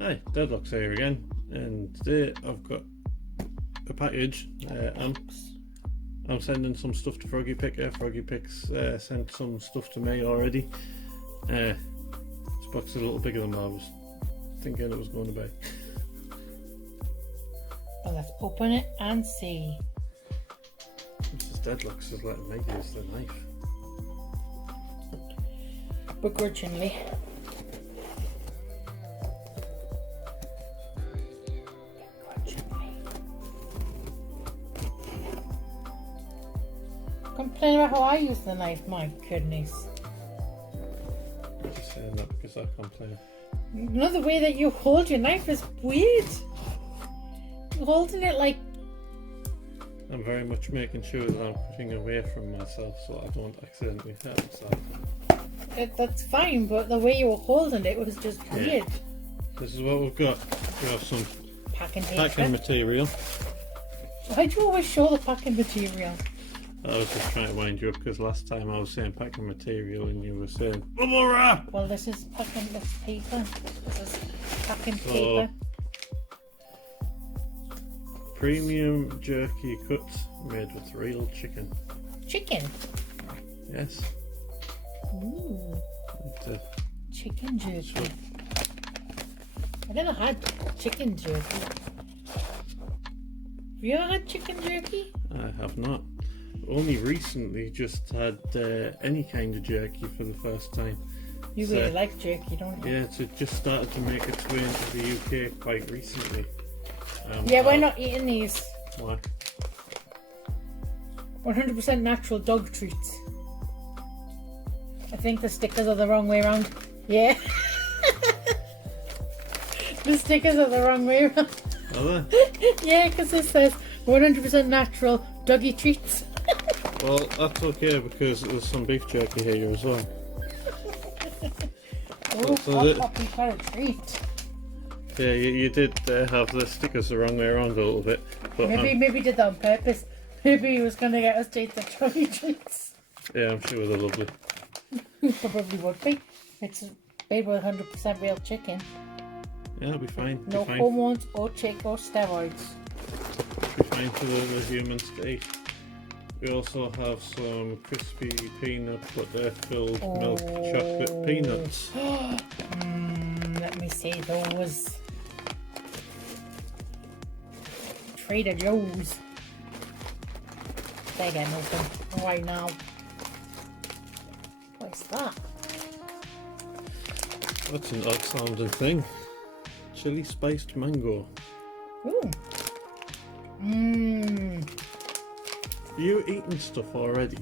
Hi, Deadlock's here again, and today I've got a package. I'm sending some stuff to Froggy Picker. Froggy Picks sent some stuff to me already. This box is a little bigger than I was thinking it was going to be. Well, let's open it and see. This is Deadlock's just letting me use the knife. Begrudgingly. Complain about how I use the knife, my goodness. I'm just saying that because I complain. No, the way that you hold your knife is weird. You're holding it like... I'm very much making sure that I'm putting away from myself so I don't accidentally hurt myself. That's fine, but the way you were holding it was just weird. This is what we've got. We have some Packing material. Why do you always show the packing material? I was just trying to wind you up because last time I was saying packing material and you were saying bubble wrap. Well, this is packing this paper. This is packing paper. Premium jerky cuts made with real chicken. Chicken? Yes. Ooh. Chicken jerky. I've never had chicken jerky. Have you ever had chicken jerky? I have not. Only recently just had any kind of jerky for the first time. You really like jerky, don't you? Yeah, it just started to make its way into the UK quite recently. Yeah, we're not eating these. Why? 100% natural dog treats. I think the stickers are the wrong way around. Yeah. The stickers are the wrong way around. Are they? Yeah, because it says 100% natural doggy treats. Well, that's okay because there's some beef jerky here as well. Oh, puppy got a treat. Yeah, you did have the stickers the wrong way around a little bit. But maybe did that on purpose. Maybe he was going to get us to eat the doggy treats. yeah, I'm sure they're lovely. Probably would be. It's made with 100% real chicken. Yeah, it'll be fine. No hormones or steroids. It'll be fine for the humans to eat. We also have some crispy peanut butter filled milk chocolate peanuts. Let me see those. Trader Joe's. They're getting open right now. What's that? That's an odd sounding thing. Chili spiced mango. Ooh. Mmm. You eaten stuff already?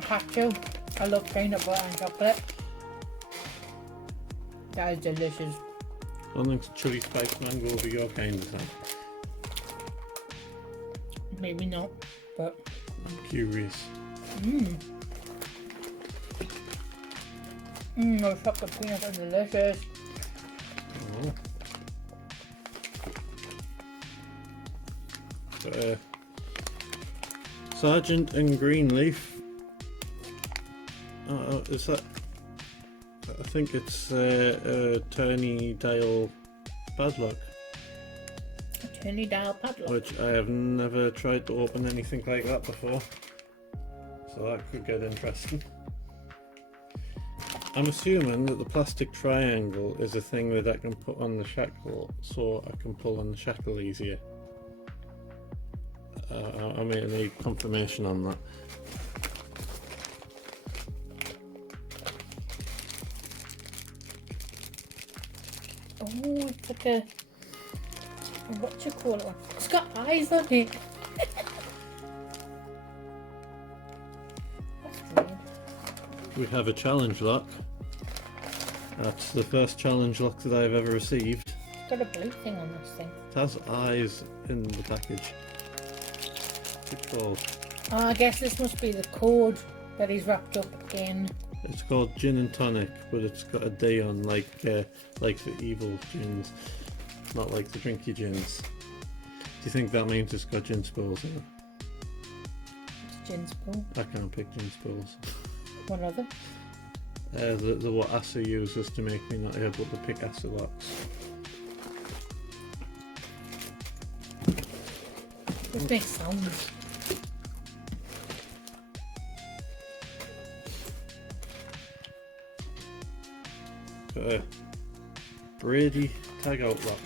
I have to. I love peanut butter and chocolate. That is delicious. I don't think chili spiced mango will be your kind of thing. Maybe not, but I'm curious. Those chocolate peanuts are delicious. Oh. Sergeant and Greenleaf. Is that? I think it's a Turney Dial padlock. A Turney Dial padlock? Which I have never tried to open anything like that before. So that could get interesting. I'm assuming that the plastic triangle is a thing that I can put on the shackle so I can pull on the shackle easier. I may need confirmation on that. Oh, it's like a what you call it? It's got eyes on it. We have a challenge lock. That's the first challenge lock that I've ever received. It's got a blue thing on this thing. It has eyes in the package. What's it called? Oh, I guess this must be the code that he's wrapped up in. It's called gin and tonic, but it's got a D on like the evil gins, not like the drinky gins. Do you think that means it's got gin spills in it? It's gin spill. I can't pick gin spills. What other? the what Asa uses to make me not able to pick Asa locks. This makes sounds. Got a Brady tag out lock.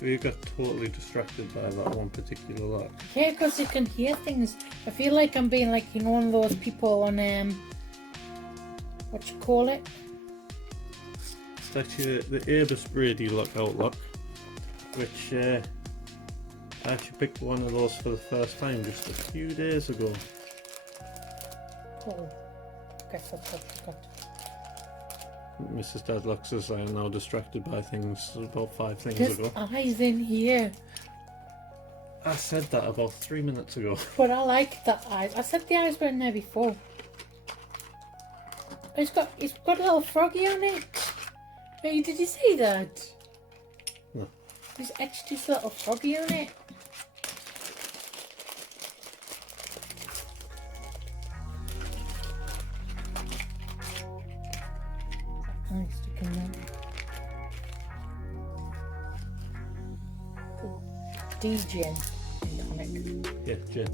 We got totally distracted by that one particular lock. Yeah, because you can hear things. I feel like I'm being like, you know, one of those people on what you call it? It's actually the Airbus Brady lockout lock, which I actually picked one of those for the first time just a few days ago. Oh, got. Mrs. Deadlock says I am now distracted by things about 5 things There's ago. eyes in here. I said that about 3 minutes ago. But I like the eyes. I said the eyes were in there before. It's got a little froggy on it. Hey, did you see that? No. He's etched his little froggy on it. Nice sticking there. DJ tonic. Yeah, Jen.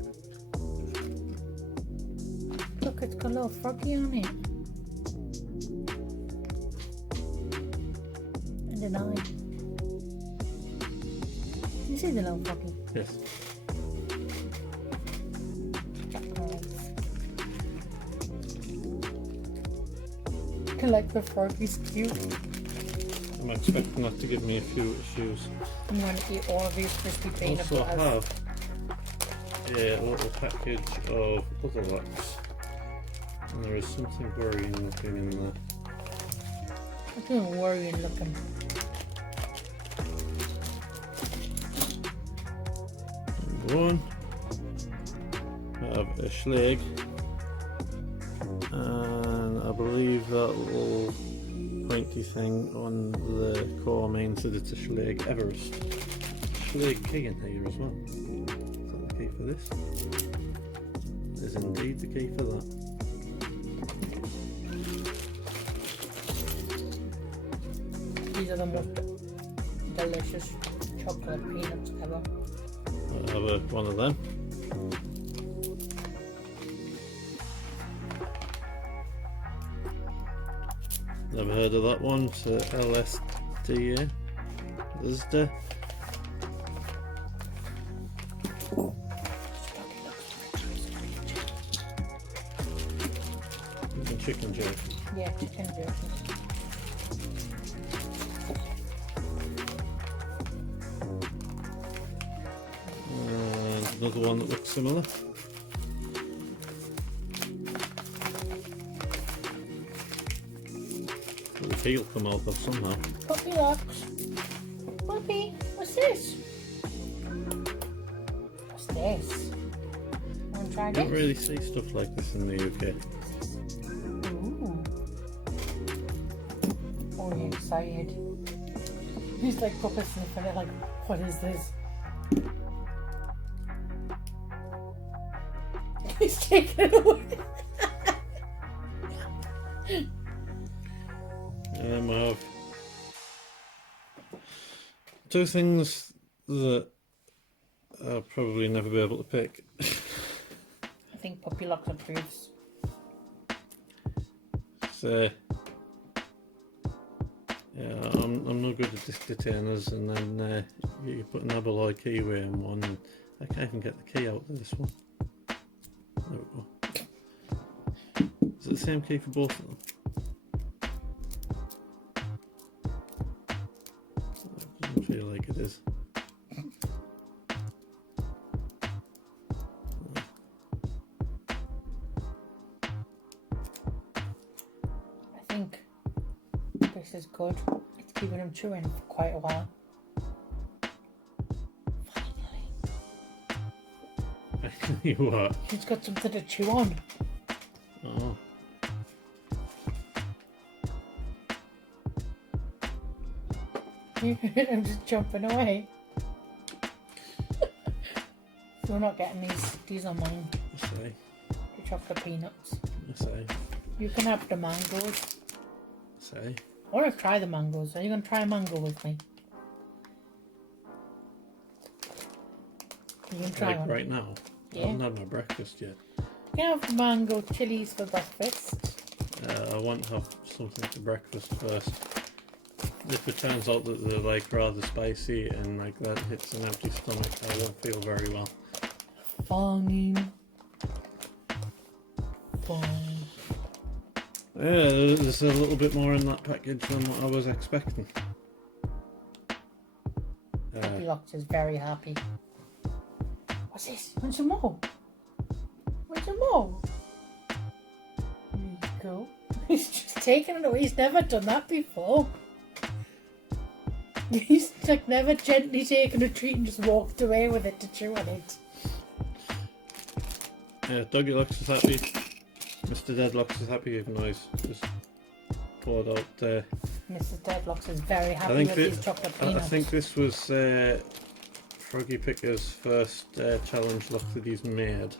Look, it's got a little froggy on it. And an eye. You see the little froggy? Yes. I like the froggy's cute. I'm expecting that to give me a few issues. I'm going to eat all of these crispy peanut Also butters. have a little package of other locks. And there is something worrying looking in there. I'm doing worrying looking. Number 1. I have a Schlag. And I believe that little pointy thing on the core means that it's a Schlag Everest. Schlag key in here as well. Is that the key for this? Is indeed the key for that. These are the most delicious chocolate peanuts ever. I have one of them. Never heard of that one. It's a LSD. Lisda. Chicken jerky. Yeah, chicken jerky. And another one that looks similar. The key will come out of somehow. Puppy locks. Puppy, what's this? What's this? Want to try You this? don't really see stuff like this in the UK. Ooh. Oh, you're excited. He's like puppet sniffing it like, what is this? He's taking it away. I have 2 things that I'll probably never be able to pick. I think puppy locks approves. So, yeah, I'm not good at disc detainers, and then you put an alloy keyway in one, and I can't even get the key out of this one. There we go. Is it the same key for both of them? It doesn't feel like it is. I think this is good. It's keeping him chewing for quite a while. You what? He's got something to chew on. Oh. I'm just jumping away. We're not getting these. These are mine. I say. The chocolate peanuts. I say. You can have the mangoes. Say. I want to try the mangoes. Are you going to try a mango with me? You can try Like one. right now? I Yeah. haven't had my breakfast yet. You can have mango chilies for breakfast. I want to have something for breakfast first. If it turns out that they're like rather spicy and like that hits an empty stomach, I won't feel very well. Fine. Fine. Yeah, there's a little bit more in that package than what I was expecting. Goldilocks is very happy. What's this? Want some more? Want some more? Nico. He's just taking it away. He's never done that before. He's like never gently taken a treat and just walked away with it to chew on it. Yeah, Dougie Lux is happy. Mr. Deadlocks is happy, even though he's just poured out there. Mrs. Deadlocks is very happy with these chocolate peanuts. I think this was Froggy Picker's first challenge lock that he's made.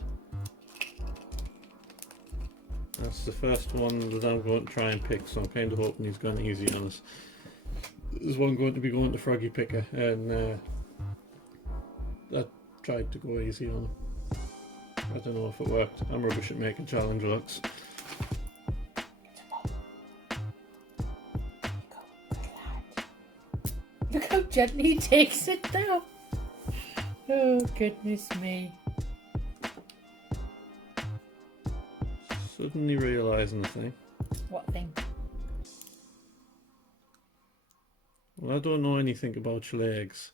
That's the first one that I'm going to try and pick, so I'm kind of hoping he's going easy on us. There's one going to be going to Froggy Picker, and I tried to go easy on him. I don't know if it worked. I'm rubbish at making challenge looks. Look how gently he takes it now. Oh, goodness me. Suddenly realising a thing. What thing? Well, I don't know anything about legs,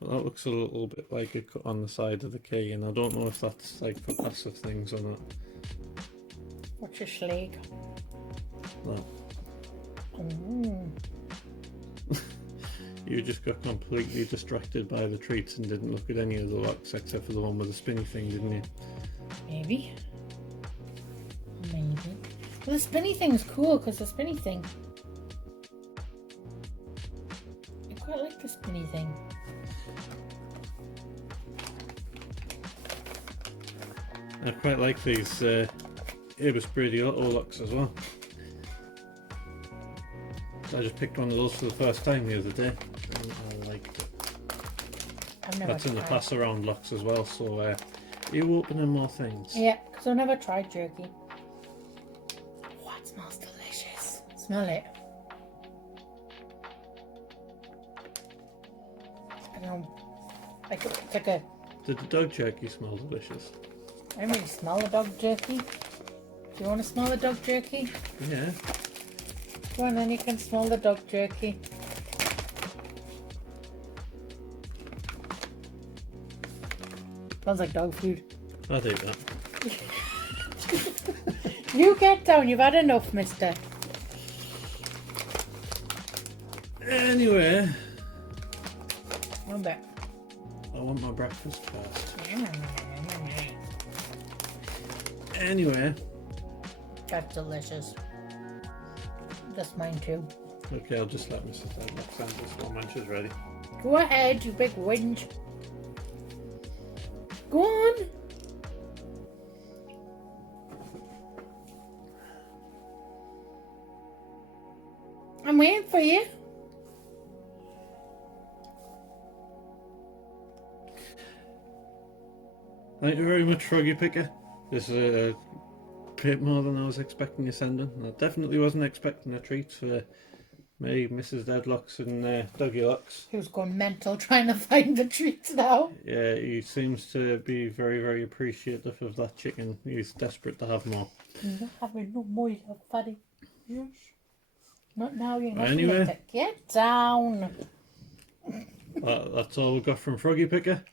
but that looks a little bit like a cut on the side of the key, and I don't know if that's like for passive things or not. What's your schlag? No. Oh. You just got completely distracted by the treats and didn't look at any of the locks except for the one with the spinny thing, didn't you? Maybe. Maybe. Well, the spinny thing's cool because the spinny thing. I quite like the spinny thing. I quite like these Abus Brady Auto locks as well. I just picked one of those for the first time the other day, and I liked it. I've never That's in the tried. pass around locks as well, so are you opening more things? Yeah, because I've never tried jerky. Oh, it smells delicious. Smell it. I don't know. Like it's like a. Did the dog jerky smell delicious? I don't really smell the dog jerky. Do you want to smell the dog jerky? Yeah. Go on, then you can smell the dog jerky. Smells like dog food. I'll eat that. You get down. You've had enough, mister. Anyway, One bit. I want my breakfast first. Anyway, That's delicious. That's mine too. okay, I'll just let Mrs. Deadlock send this one when she's ready. Go ahead, you big whinge. Go on. I'm waiting for you. Thank you very much, Froggy Picker. This is a bit more than I was expecting you sending. I definitely wasn't expecting a treat for me, Mrs. Deadlocks and Dougie Locks. Who's gone mental trying to find the treats now? Yeah, he seems to be very, very appreciative of that chicken. He's desperate to have more. You're not having no more, you fatty. Yes. Not now, you're not. Anyway. To get down. That's all we've got from Froggy Picker.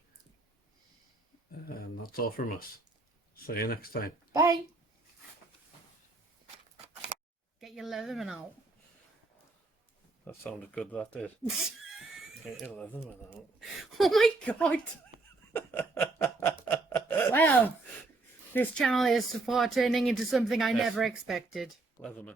And that's all from us. See you next time. Bye. Get your Leatherman out. That sounded good, that did. Get your Leatherman out. Oh my god. Well, this channel is far turning into something I Yes. never expected. Leatherman.